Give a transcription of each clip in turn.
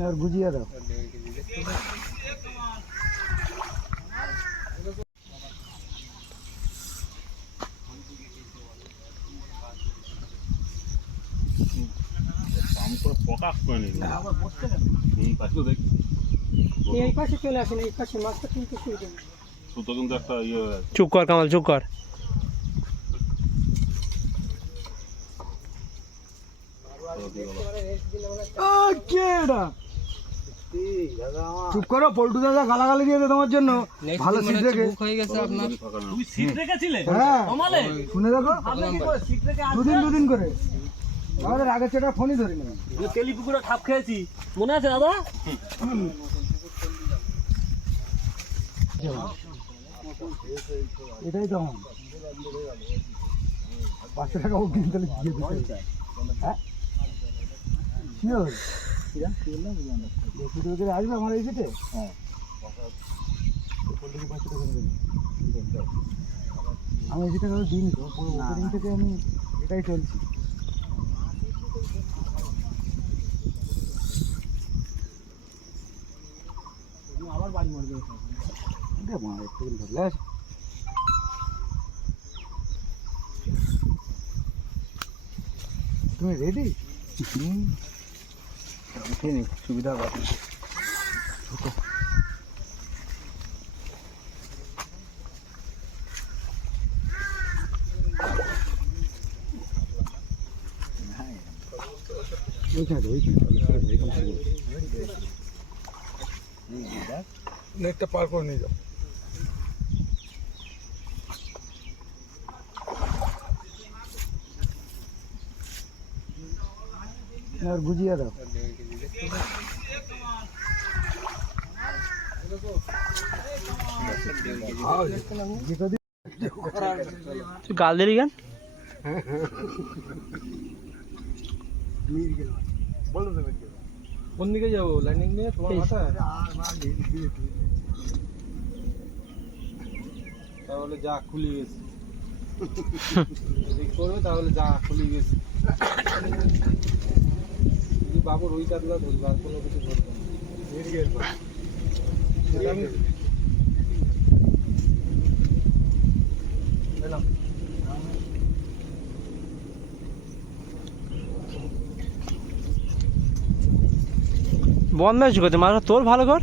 আর বুঝিয়ে দাও। একটা ইয়ে হয়ে চুপ কর কামাল চুপ কর। কে এটা চুপ করো পল্টু দাদা গালাগালি দিয়েছে তোমার জন্য। ভালো সিট রেখে হয়ে গেছে আপনার। হ্যাঁ। শুনে দেখো। দুদিন দুদিন করে। আমাদের আগের চেটা ফোনই ধরি না তেলি পুকুরে খাপ খেয়েছি। মনে আছে দাদা? এটাই তো আমার। পাঁচশো টাকা ও কিনতে দিয়ে দিতে হ্যাঁ? আসবে আমার এই সিটে? হ্যাঁ। আমি এই সিটে কারও দিইনি তো থেকে আমি এটাই চলছি। আবার বাড়ি মরবে মার একটু ধরলে তুমি রেডি উঠে নি সুবিধা হবে। নেটটা পার করে নিয়ে যাও। আর বুঝিয়ে দাও তুই গাল দিলি কেন কোন দিকে যাব ল্যান্ডিং নিয়ে তোমার মাথা তাহলে যা খুলে গেছে যদি করবে তাহলে যা খুলে গেছে। যদি বাবুর ওই কাতলা ধরবে আর কোনো কিছু ধরবে না। সেটা বন্ধ করতে মাথা তোর ভালো কর।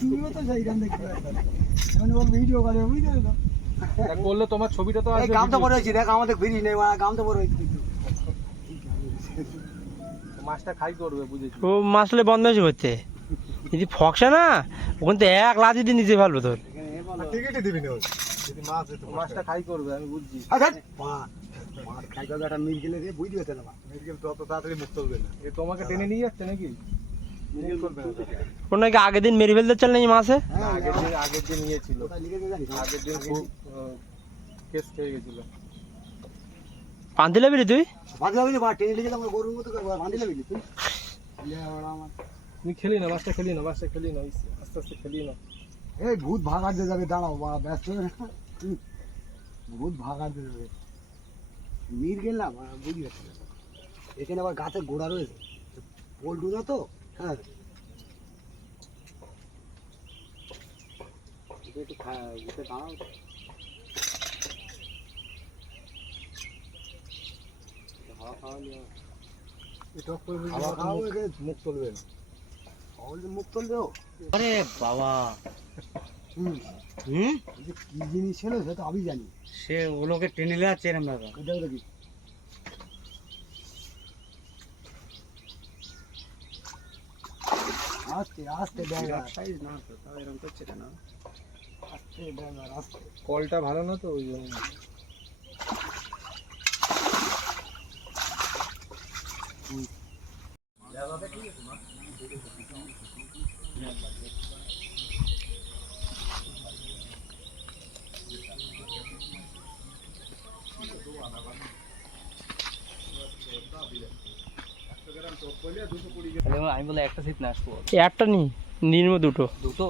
তুমিও তো সেইখান দেখতে আমি বল ভিডিও করে বুঝতে করলে তোমার ছবিটা তো আসবে গাম তো। পরে হয়েছি দেখ আমাদের ফিরি নেই মানে গাম তো পরে হয়েছি মাছটা খাই করবে বুঝেছি ও মাসলে বন্ধ হয়েছে যদি ফকসা না ওখান থেকে এক লাঠি দিয়ে নিতে পারব তোর। টিকিটই দিবি না যদি মাছ মাছটা খাই করবে আমি বুঝছি। আচ্ছা মাছ খাই করবে একটা মিল গেলে রে বুঝতে পেতে না মিল তো অত তাড়াতাড়ি না। এ তোমাকে টেনে নিয়ে যাচ্ছে নাকি। ওর নাকি আগের দিন মেরে ফেলতে চাল নাকি মাসে? আগের দিন আগের দিন নিয়েছিল আগের দিন খুব কেস খেয়ে গেছিল। পান্তি লাবি রে তুই? বাঁধি লাবি বা টেনে লিখে আমার গরুর মতো করে বাঁধি তুই? তুমি খেলি না মাছটা খেলি না মাছটা খেলি না আস্তে আস্তে খেলি না। এই ভূত ভাগার দিয়ে যাবে দাঁড়াও বা ব্যস্ত হয়ে। ভূত ভাগার দিয়ে যাবে। মির গেলাম বুঝি গেছে এখানে আবার গাছের গোড়া রয়েছে। পোল্টু না তো হ্যাঁ একটু খা- উঠে দাঁড়াও হাওয়া খাওয়া নিয়ে করবে হাওয়া খাওয়া মুখ চলবে না মুখ চলবেও আরে বাবা। হুম? হুম? যে কি জিনিস ছিল সেটা আমি জানি। সে ওগুলোকে টেনে নিয়ে যাচ্ছে এরম দাদা এটা দেখি আস্তে আস্তে ড্যাঙ্গার সাইজ না তো তাও এরকম করছে কেন আস্তে ড্যাঙ্গার আস্তে কলটা ভালো না তো ওই জন্য আমি বলে একটা সিট না আসব। একটা নি নির্ম দুটো। দুটো?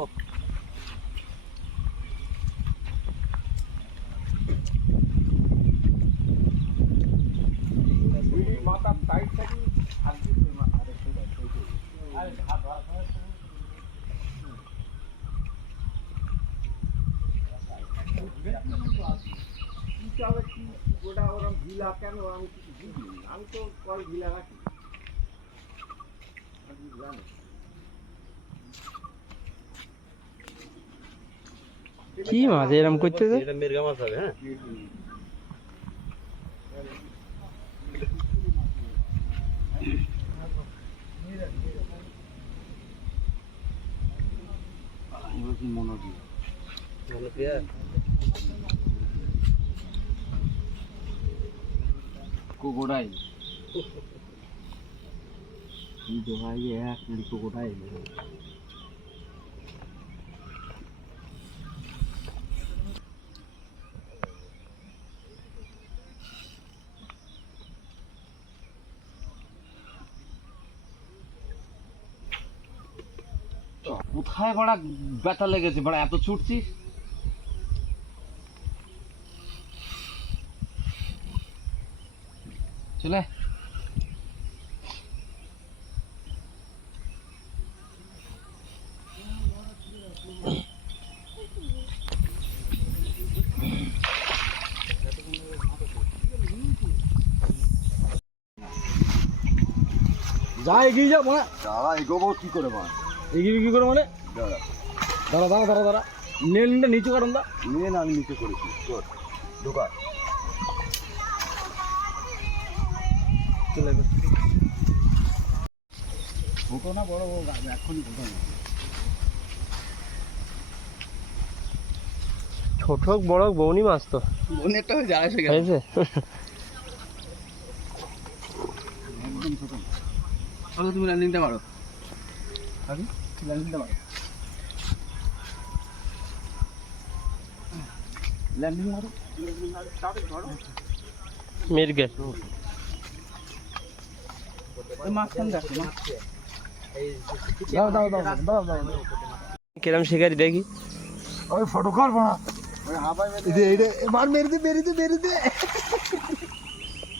ওরকম ভিলা কেন? আমি আমি তো কল ভিলা রাখি। কি মাছ এরম করতেছে? এটা মেরগা মাছ হবে হ্যাঁ? কোকোডাই তো ভাই এক কোথায় বড়া ব্যথা লেগেছে? বড়া এত ছুটছিস? চলে। যা এগিয়ে যা মানে দাঁড়া এগোবো কি করে মা এগিয়ে কি করে মানে? দাঁড়া। দাঁড়া দাঁড়া দাঁড়া দাঁড়া। নেলটা নিচু কারণ দা। নিয়ে না আমি নিচে করেছি তোর ঢোকা। চলে ঢোকো না বড় ও এখনই ঢোকো। না ছোট হোক বড় হোক বৌনি মাছ তো। মনেরটা যায় সে হয়েছে। একদম ছোট তাহলে তুমি ল্যান্ডিংটা মারো। ল্যান্ডিংটা মারো। ল্যান্ডিং মারো। মির্গেল মাঝখান দেখো দাও দাও দাও দাও দাও কিরম শিকারি দেখি? ওই ফটো করব না মার মেরে দে মেরে দে মেরে দে ছাড় নিচে রাখ বসিং ধরে রাখ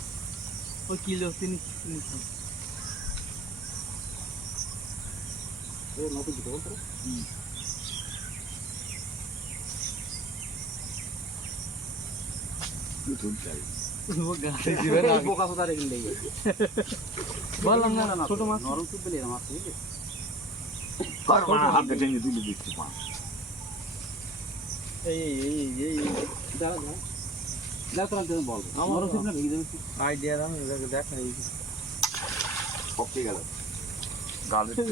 ওই কিলো তিন ছোট মাছ নরম মাছ এই এই এই এই দাঁড়া আইডিয়া দাও দেখা গেল। গালে